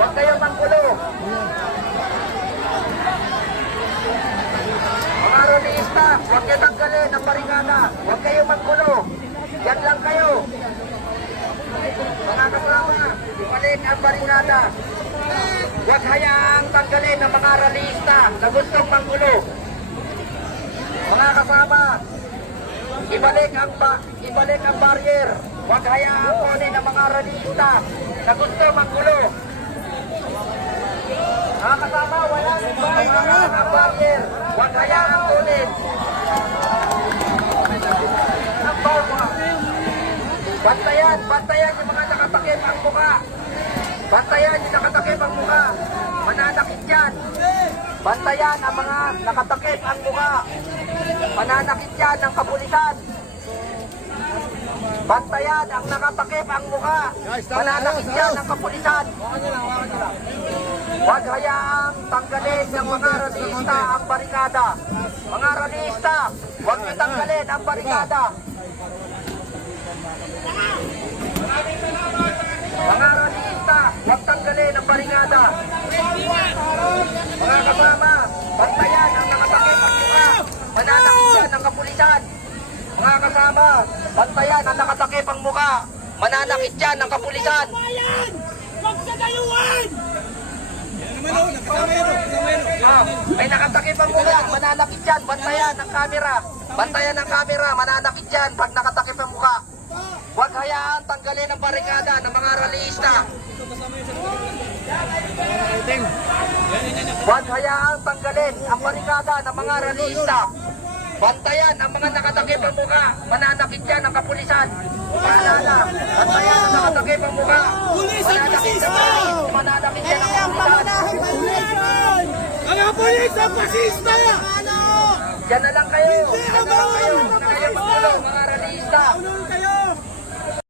Huwag kayong manggulo. Mga rodista, huwag kayong tanggalin ang barikada. Huwag kayong manggulo. Yan lang kayo. Mga kasama, ibalik ang barikada. Huwag hayaang tanggalin ang mga ralista na gustong manggulo. Mga kasama, ibalik ang barrier. Huwag hayaang kunin ang mga ralista na gustong manggulo. Mga kasama, walang ang barrier. Huwag hayaang kunin. Bantayan yung mga nakatakip ang mukha. Bantayan yung nakatakip ang mukha. Mananakit yan. Bantayan ang mga nakatakip ang mukha. Mananakit yan ng kapulisan. Bantayan ang nakatakip ang mukha. Mananakit yan ng kapulisan. Huwag hayaang tanggalin ng mga radista ang barikada. Mga radista, huwag niyo tanggalin ang barikada. Mga radista, huwag tanggalin ang barikada. Mga kasama, bantayan ang nakatakip ang mukha. Mananakit yan ng kapulisan. Mga kasama, bantayan ang nakatakip ang mukha. Mananakit yan ng kapulisan. Huwag sa dayuhan! May nakatakip ang mukha, mananakit yan, bantayan ng kamera. Bantayan ng kamera, mananakit yan pag nakatakip ang mukha. Huwag hayaan tanggalin ang barikada ng mga ralista. Huwag hayaan tanggalin ang barikada ng mga ralista. Bantayan ang mga nakatakip ang mukha, mananakit yan ng kapulisan. Paalala, bantayan ang nakatakip ang mukha. Mananakit yan ng kapulisan. Mga pulis ang pasista! Diyan na lang kayo. Diyan na lang kayo. Huwag na kayo magulong, mga ralista. Tulong kayo!